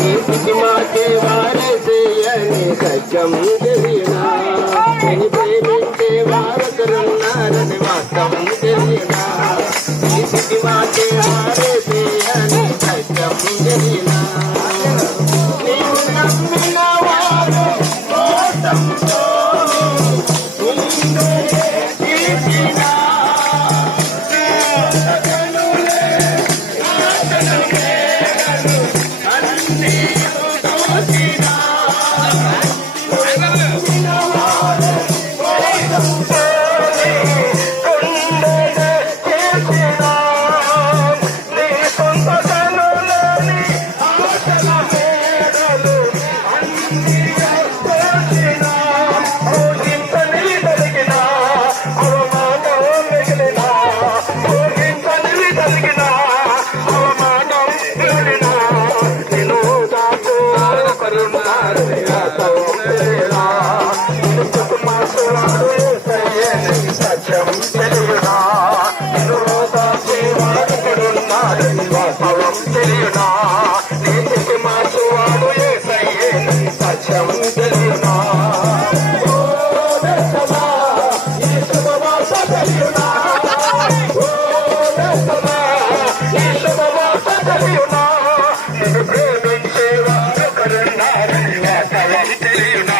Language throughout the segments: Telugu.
నీతికి మాటే వారే చేయని సత్యం తెలియనా నేను ప్రేమించే వారొకరున్నారని వాస్తవం తెలియనా నీతికి మాటే వారే చేయని సత్యం తెలియనా నీవు నమ్మిన వారు మోసంతో సత్యం తెలియనా వాస్తవం తెలియనా నీతికి మార్చువాడు యేసయ్యే సత్యం తెలియనా నిన్ను ప్రేమించేవారు కరుణారని వాస్తవం తెలియనా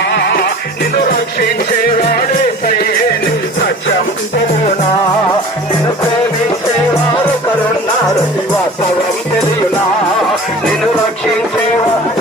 నిన్ను రక్షించేవాడే సయ్యేని సత్యం తెలియనా నిన్ను ప్రేమించేవారు కరుణారని వాస్తవం తెలియనా నిన్ను రక్షించేవాడు